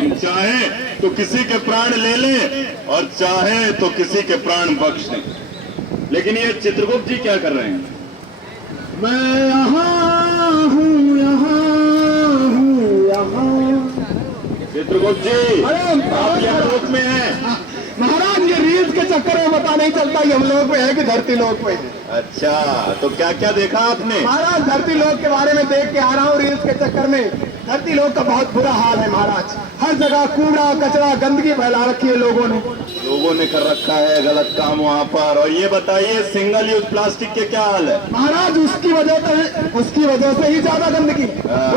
हम चाहे तो किसी के प्राण ले लें और चाहे तो किसी के प्राण बख्श दें। लेकिन ये चित्रगुप्त जी क्या कर रहे हैं? मैं यहाँ हूँ, यहाँ हूँ, यहाँ। चित्रगुप्त जी, अरे आप यमलोक में हैं। महाराज, ये रील्स के चक्कर में पता नहीं चलता यमलोक में है कि धरती लोक में है। अच्छा, तो क्या क्या देखा आपने? महाराज, धरती लोक के बारे में देख के आ रहा हूँ रील्स के चक्कर में। धरती लोक का बहुत बुरा हाल है महाराज। हर जगह कूड़ा कचरा गंदगी फैला रखी है लोगों ने कर रखा है गलत काम वहाँ पर। और ये बताइए, सिंगल यूज प्लास्टिक के क्या हाल है? महाराज, उसकी वजह से ही ज्यादा गंदगी।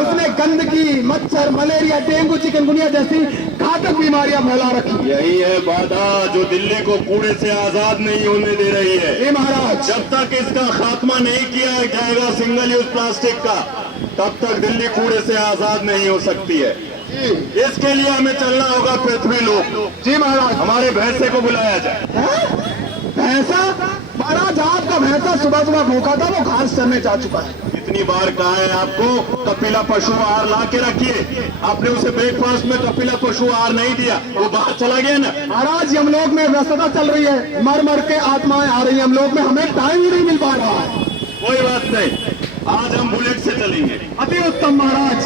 उसने गंदगी, मच्छर, मलेरिया, डेंगू, चिकनगुनिया जैसी घातक बीमारियां फैला रखी। यही है बाधा जो दिल्ली को कूड़े से आजाद नहीं होने दे रही है। ये महाराज, जब तक इसका खात्मा नहीं किया जाएगा सिंगल यूज प्लास्टिक का, तब तक दिल्ली कूड़े से आजाद नहीं हो सकती है। इसके लिए हमें चलना होगा पृथ्वी लोक। जी महाराज। हमारे भैंसे को बुलाया जाए। भैंसा? महाराज, आपका भैंसा सुबह सुबह भूखा था, वो घास चरने जा चुका है। इतनी बार कहा है आपको कपिला पशु आहार ला के रखिए, आपने उसे ब्रेकफास्ट में कपिला पशु आहार नहीं दिया, वो बाहर चला गया ना। महाराज, यमलोक में व्यस्तता चल रही है, मर मर के आत्माएं आ रही है यमलोक में, हमें टाइम ही नहीं मिल पा रहा है। कोई बात नहीं, आज हम बुलेट से चलेंगे। अति उत्तम महाराज,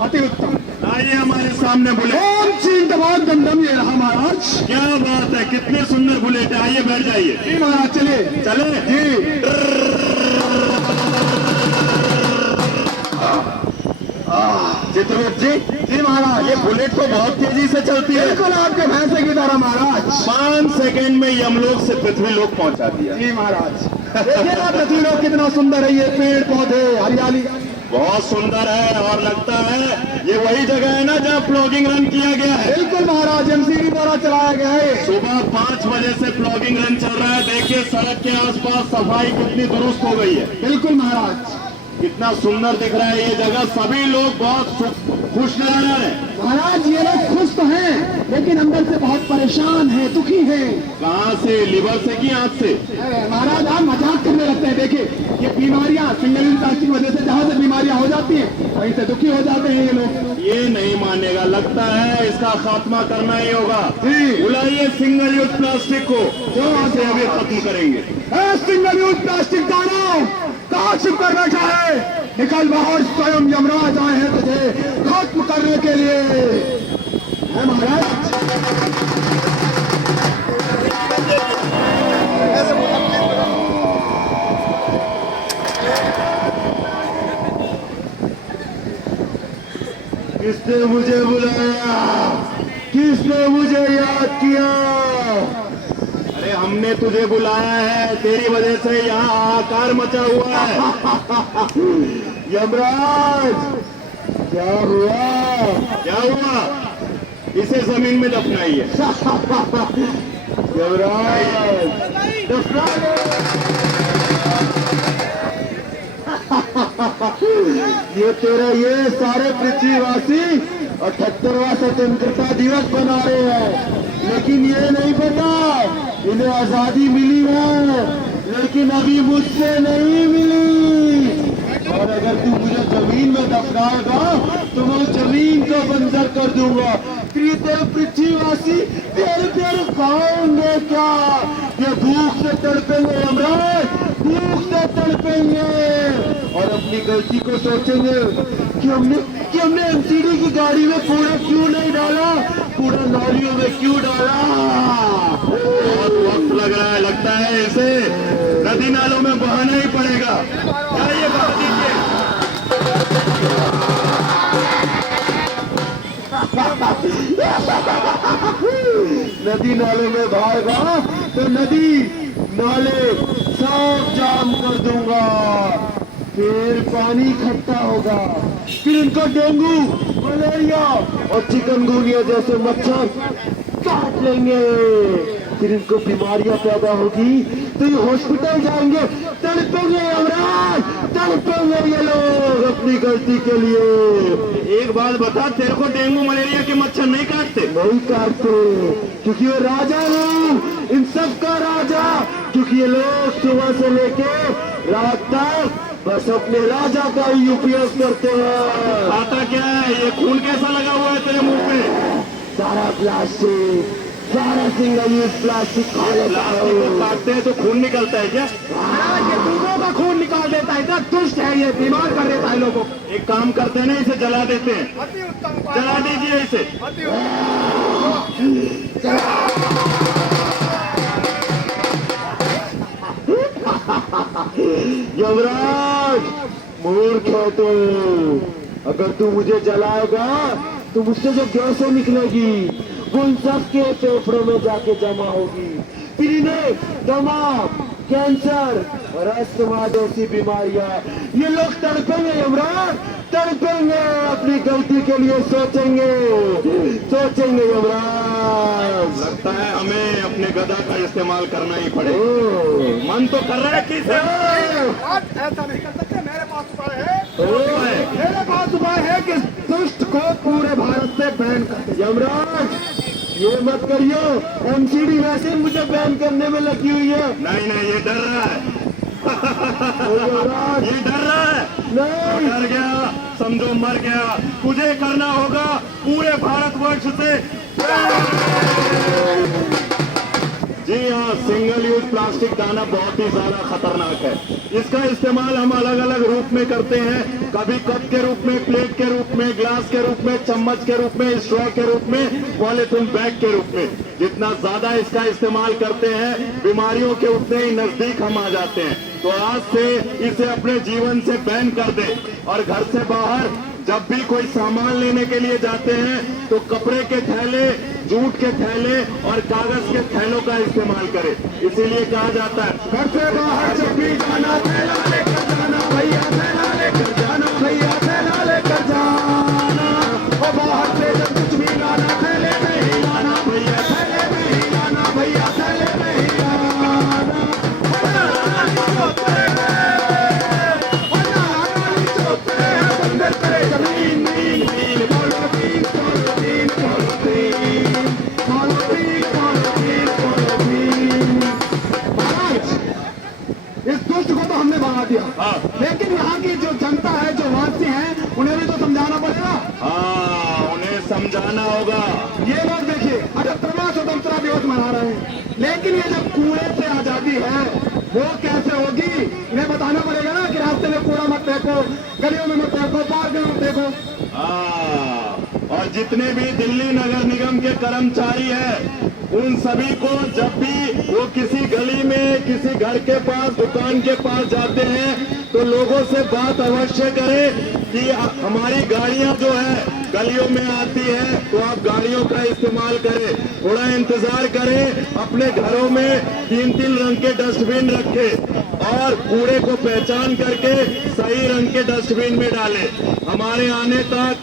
अति उत्तम। आइए हमारे सामने बुलेट। ओम चीन दबाव दंडम, ये रहा महाराज। क्या बात है, कितने सुंदर बुलेट है। आइए बैठ जाइए। जी महाराज, चलिए। चले जी। चित्रगुप्त जी। जी महाराज। ये बुलेट तो बहुत तेजी से चलती है। बिल्कुल आपके भैंसे की तरह महाराज। 5 सेकंड में यमलोक से पृथ्वी लोक पहुंचा दिया। जी महाराज, देखिए ना पृथ्वी लोक कितना सुंदर है, ये पेड़ पौधे हरियाली बहुत सुंदर है। और लगता है ये वही जगह है ना जहाँ प्लॉगिंग रन किया गया है। बिल्कुल महाराज, एमसीडी द्वारा चलाया गया है। सुबह 5 बजे से प्लॉगिंग रन चल रहा है। देखिए सड़क के आसपास सफाई कितनी दुरुस्त हो गई है। बिल्कुल महाराज, कितना सुंदर दिख रहा है ये जगह। सभी लोग बहुत खुश नजर आ रहे हैं। महाराज, ये लोग खुश तो हैं, लेकिन अंदर से बहुत परेशान हैं, दुखी हैं। कहाँ से? लिवर से कि आंख से? महाराज, आप मजाक करने लगते हैं। देखिए, ये बीमारियां सिंगल यूज प्लास्टिक की वजह से जहाँ से बीमारियां हो जाती हैं, वहीं से दुखी हो जाते हैं ये लोग। ये नहीं मानेगा, लगता है इसका खात्मा करना ही होगा। जी। बुलाइए सिंगल यूज प्लास्टिक को, जो से अभी खत्म करेंगे। सिंगल यूज प्लास्टिक दानव, कहाँ छिप कर बैठा है? निकल बाहर, स्वयं यमराज आए हैं तुझे खत्म करने के लिए। है महाराज? किसने मुझे बुलाया? किसने मुझे याद किया? अरे हमने तुझे बुलाया है, तेरी वजह से यहाँ हाहाकार मचा हुआ है। यमराज, क्या हुआ? क्या हुआ? इसे जमीन में दफनाइए। यमराज, दफना दो। ये तेरा ये सारे पृथ्वीवासी 78वां स्वतंत्रता दिवस मना रहे हैं, लेकिन ये नहीं पता इन्हें आजादी मिली है, लेकिन अभी मुझसे नहीं मिली। और अगर तू मुझे जमीन में दफनाएगा तो मैं जमीन को बंजर कर दूंगा। तेरे पृथ्वीवासी तेरे तेरे खाएंगे क्या? ये भूख से तड़पेंगे यमराज, भूख से तड़पेंगे। और अपनी गलती को सोचेंगे कि हमने एमसीडी की गाड़ी में कूड़ा क्यों नहीं डाला, कूड़ा नालियों में क्यों डाला। बहुत वक्त लग रहा है, लगता है इसे नदी नालों में बहाना ही पड़ेगा। जाइए बहा दीजिए। नदी नालों में बहाएगा तो नदी नाले सब जाम कर दूंगा, फिर पानी इकट्ठा होगा, फिर इनको डेंगू, मलेरिया और चिकनगुनिया जैसे मच्छर काट लेंगे, फिर इनको बीमारियां पैदा होगी तो ये हॉस्पिटल जाएंगे, तड़पेंगे यमराज, तड़पेंगे ये लोग अपनी गलती के लिए। एक बात बता, तेरे को डेंगू मलेरिया के मच्छर नहीं काटते? नहीं काटते, क्योंकि ये राजा हूँ, इन सब का राजा। क्योंकि ये लोग सुबह से लेके रात तक बस अपने राजा का ही उपयोग करते हैं। आता क्या है? ये खून कैसा लगा हुआ है तेरे मुंह पे? प्लास्टिक, सारा सिंगल यूज प्लास्टिक खा लेता प्लास्टिक को हूँ। काटते हैं तो खून निकलता है क्या? ये दूधों का खून निकाल देता है, इतना दुष्ट है ये, बीमार कर देता है लोगों को। एक काम करते हैं ना, इसे जला देते हैं। अति उत्तम उपाय। जला दीजिए इसे। अति उत्तम। यमराज, मूर्ख है तू। अगर तू मुझे जलाएगा तो मुझसे जो गैसें निकलेगी वो इन सबके फेफड़ों में जाके जमा होगी, फिर इन्हें दमा, कैंसर और अस्थमा जैसी बीमारियां, ये लोग तड़पेंगे यमराज, तड़पेंगे, अपनी गलती के लिए सोचेंगे यमराज। लगता है हमें अपने गदा का इस्तेमाल करना ही पड़ेगा। ओ, मन तो कर रहा है कि इसे आज ऐसा नहीं कर सकते, मेरे पास उपाय है। है। मेरे पास उपाय है कि दुष्ट को पूरे भारत से बैन कर दे। यमराज, ये मत करियो, एमसीडी वैसे ही मुझे बैन करने में लगी हुई है। नहीं नहीं, ये डर रहा है। ओ यमराज, ये डर रहा है। नहीं, डर गया, समझो मर गया। तुझे करना होगा पूरे भारतवर्ष से। जी हाँ, सिंगल यूज प्लास्टिक दाना बहुत ही ज्यादा खतरनाक है। इसका इस्तेमाल हम अलग अलग रूप में करते हैं, कभी कप के रूप में, प्लेट के रूप में, ग्लास के रूप में, चम्मच के रूप में, स्ट्रॉ के रूप में, पॉलीथीन बैग के रूप में। जितना ज्यादा इसका इस्तेमाल करते हैं, बीमारियों के उतने ही नजदीक हम आ जाते हैं। तो आज से इसे अपने जीवन से बैन कर दे और घर से बाहर जब भी कोई सामान लेने के लिए जाते हैं तो कपड़े के थैले, जूट के थैले और कागज के थैलों का इस्तेमाल करें। इसीलिए कहा जाता है, घर से बाहर जब भी जाना थैला लेकर जाना भैया, थैला लेकर जाना भैया, थैला लेकर जाना। और बाहर से जब कुछ भी लाना थैले में ही लाना भैया, थैले में ही लाना भैया, थैले में ही लाना। बंदर करे जमीन, नील, नील, polythene, polythene, polythene, polythene, polythene, polythene. महाराज, इस दुष्ट को तो हमने भगा दिया, हाँ लेकिन यहाँ की जो जनता है, जो वासी है, उन्हें भी तो समझाना पड़ेगा। हाँ, उन्हें समझाना होगा। ये लोग देखिए 78वां स्वतंत्रता दिवस मना रहे हैं, लेकिन ये जब कुएं से आजादी है वो कैसे होगी, इन्हें बताना पड़ेगा ना कि रास्ते में कूड़ा मत फेंको, गलियों में मत फेंको, पार्क में मत फेंको। हाँ, और जितने भी दिल्ली नगर निगम के कर्मचारी हैं, उन सभी को जब भी वो किसी गली में, किसी घर के पास, दुकान के पास जाते हैं तो लोगों से बात अवश्य करें कि हमारी गाड़ियां जो है गलियों में आती है तो आप गाड़ियों का इस्तेमाल करें, थोड़ा इंतजार करें, अपने घरों में 3-3 रंग के डस्टबिन रखें और कूड़े को पहचान करके सही रंग के डस्टबिन में डालें। हमारे आने तक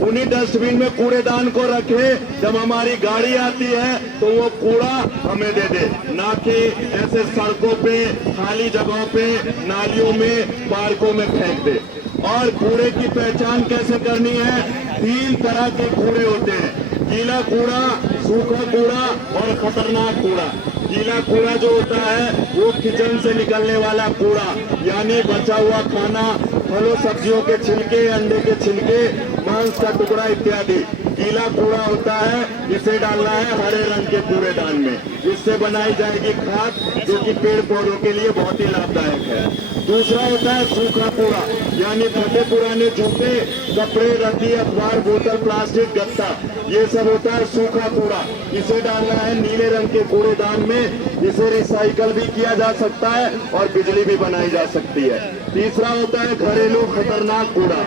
उन्हीं डस्टबिन में कूड़ेदान को रखे, जब हमारी गाड़ी आती है तो वो कूड़ा हमें दे दे, ना कि ऐसे सड़कों पे, खाली जगहों पे, नालियों में, पार्कों में फेंक दे। और कूड़े की पहचान कैसे करनी है? 3 तरह के कूड़े होते हैं, गीला कूड़ा, सूखा कूड़ा और खतरनाक कूड़ा। गीला कूड़ा जो होता है वो किचन से निकलने वाला कूड़ा, यानी बचा हुआ खाना, फलों सब्जियों के छिलके, अंडे के छिलके, मांस का टुकड़ा इत्यादि। गीला कूड़ा होता है, इसे डालना है हरे रंग के कूड़ेदान में, इससे बनाई जाएगी खाद जो कि पेड़ पौधों के लिए बहुत ही लाभदायक है। दूसरा होता है सूखा कूड़ा, यानी फटे पुराने जूते, कपड़े, रद्दी, अखबार, बोतल, प्लास्टिक, गत्ता, ये सब होता है सूखा कूड़ा। इसे डालना है नीले रंग के कूड़ेदान में, इसे रिसाइकल भी किया जा सकता है और बिजली भी बनाई जा सकती है। तीसरा होता है घरेलू खतरनाक कूड़ा,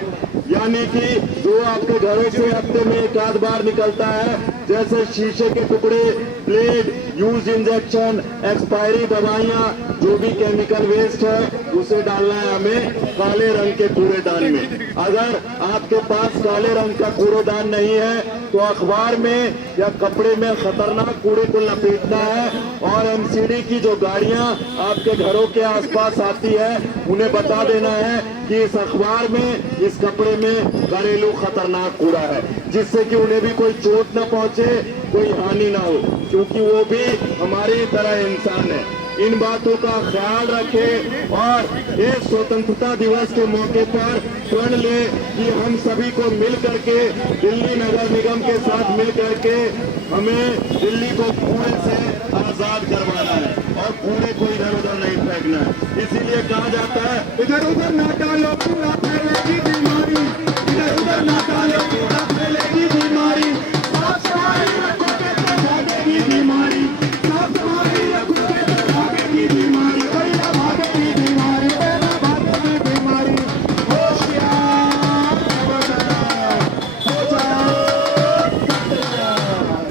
यानी कि जो आपके घरों से हफ्ते में एक आध बार निकलता है, जैसे शीशे के टुकड़े, ब्लेड, यूज इंजेक्शन, एक्सपायरी दवाइयां, जो भी केमिकल वेस्ट है उसे डालना है हमें काले रंग के कूड़ेदान में। अगर आपके पास काले रंग का कूड़ेदान नहीं है तो अखबार में या कपड़े में खतरनाक कूड़े को लपेटना है और एमसीडी की जो गाड़ियां आपके घरों के आसपास आती है उन्हें बता देना है कि इस अखबार में, इस कपड़े में घरेलू खतरनाक कूड़ा है, जिससे कि उन्हें भी कोई चोट न पहुंचे, कोई हानि ना हो, क्योंकि वो भी हमारी तरह इंसान है। इन बातों का ख्याल रखें और इस स्वतंत्रता दिवस के मौके पर प्रण ले कि हम सभी को मिल करके दिल्ली नगर निगम के साथ मिल करके हमें दिल्ली को कूड़े से आजाद करवाना है और कूड़े को इधर उधर नहीं फेंकना है। इसीलिए कहा जाता है इधर उधर ना डालो कूड़ा, फैलेगी बीमारी। इधर उधर ना डालो कूड़ा, फैलेगी बीमारी। साफ सफाई रखोगे तो भागेगी बीमारी। साफ सफाई रखोगे तो भागेगी बीमारी। भैया भागेगी बीमारी, भैया भागेगी बीमारी। होशियार खबरदार, हो जाओ खबरदार।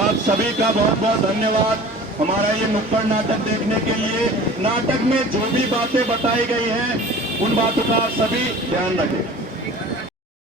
आप सभी का बहुत बहुत धन्यवाद हमारा ये नुक्कड़ नाटक देखने के लिए। नाटक में जो भी बातें बताई गई हैं उन बातों का आप सभी ध्यान रखें।